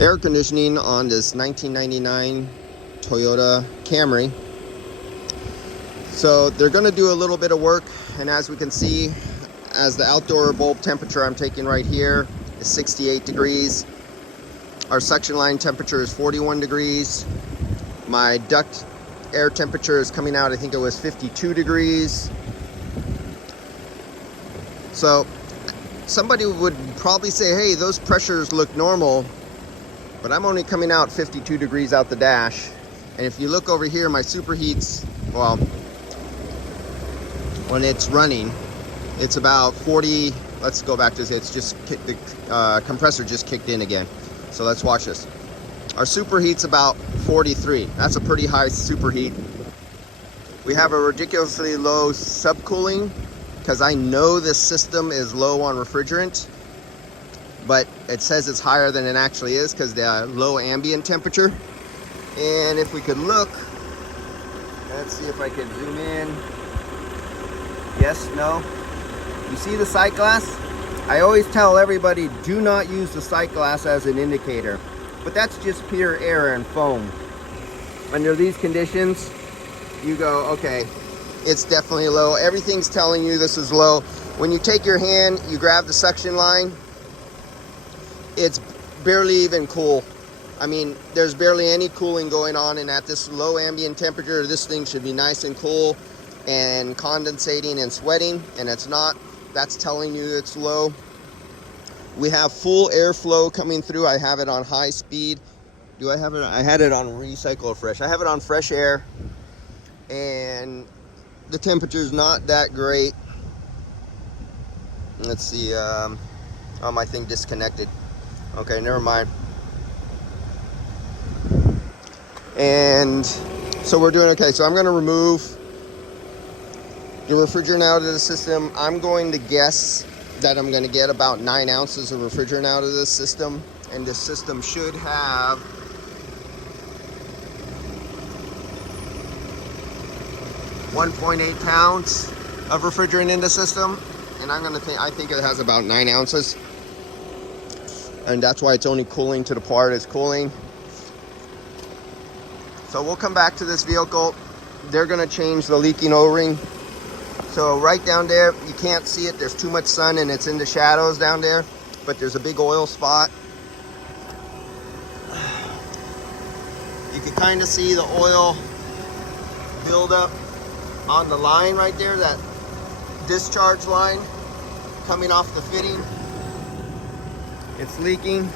Air conditioning on this 1999 Toyota Camry. So they're going to do a little bit of work, and as we can see, as the outdoor bulb temperature I'm taking right here is 68 degrees. Our suction line temperature is 41 degrees. My duct air temperature is coming out, I think it was 52 degrees. So somebody would probably say, hey, those pressures look normal, but I'm only coming out 52 degrees out the dash. And if you look over here, my superheats, well, when it's running, it's about 40. Let's go back to this. It's just the compressor just kicked in again. So let's watch this. Our superheat's about 43. That's a pretty high superheat. We have a ridiculously low subcooling because I know this system is low on refrigerant, but it says it's higher than it actually is because the low ambient temperature. And if we could look, let's see if I can zoom in. Yes, no. You see the sight glass? I always tell everybody, do not use the sight glass as an indicator, but that's just pure air and foam. Under these conditions, you go, okay, it's definitely low. Everything's telling you this is low. When you take your hand, you grab the suction line, it's barely even cool. I mean, there's barely any cooling going on, and at this low ambient temperature, this thing should be nice and cool and condensating and sweating, and it's not. That's telling you it's low. We have full airflow coming through. I have it on high speed. Do I have it? I had it on recycle or fresh. I have it on fresh air, and the temperature is not that great. Let's see. Oh, my thing disconnected. Okay, never mind. And so we're doing okay. So I'm going to remove the refrigerant out of the system. I'm going to guess that I'm going to get about 9 ounces of refrigerant out of this system, and this system should have 1.8 pounds of refrigerant in the system, and I think it has about 9 ounces, and that's why it's only cooling to the part it's cooling. So we'll come back to this vehicle. They're going to change the leaking O-ring. So right down there, you can't see it. There's too much sun and it's in the shadows down there, but there's a big oil spot. You can kind of see the oil buildup on the line right there, that discharge line coming off the fitting. It's leaking.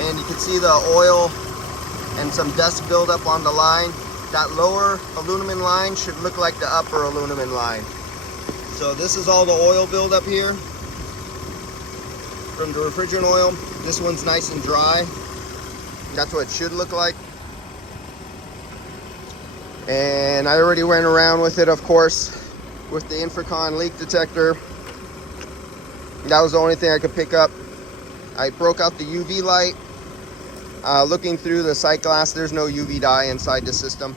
And you can see the oil and some dust buildup on the line. That lower aluminum line should look like the upper aluminum line. So this is all the oil buildup here from the refrigerant oil. This one's nice and dry. That's what it should look like. And I already went around with it, of course, with the Refrigerant leak detector. That was the only thing I could pick up. I broke out the UV light. Looking through the sight glass, there's no UV dye inside the system.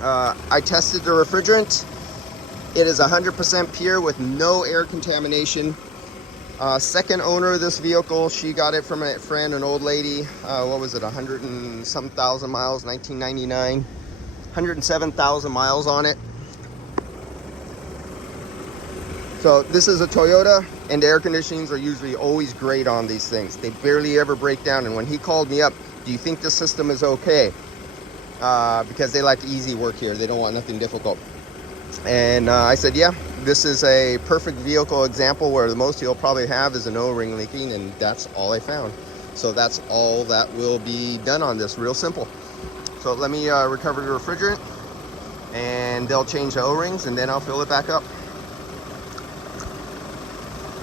I tested the refrigerant. It is 100% pure with no air contamination. Second owner of this vehicle, she got it from a friend, an old lady. What was it, 100 and some thousand miles, 1999. 107,000 miles on it. So this is a Toyota, and the air conditionings are usually always great on these things. They barely ever break down. And when he called me up, do you think the system is okay? Because they like easy work here. They don't want nothing difficult. And I said, yeah, this is a perfect vehicle example where the most you'll probably have is an O-ring leaking, and that's all I found. So that's all that will be done on this, real simple. So let me recover the refrigerant, and they'll change the O-rings, and then I'll fill it back up.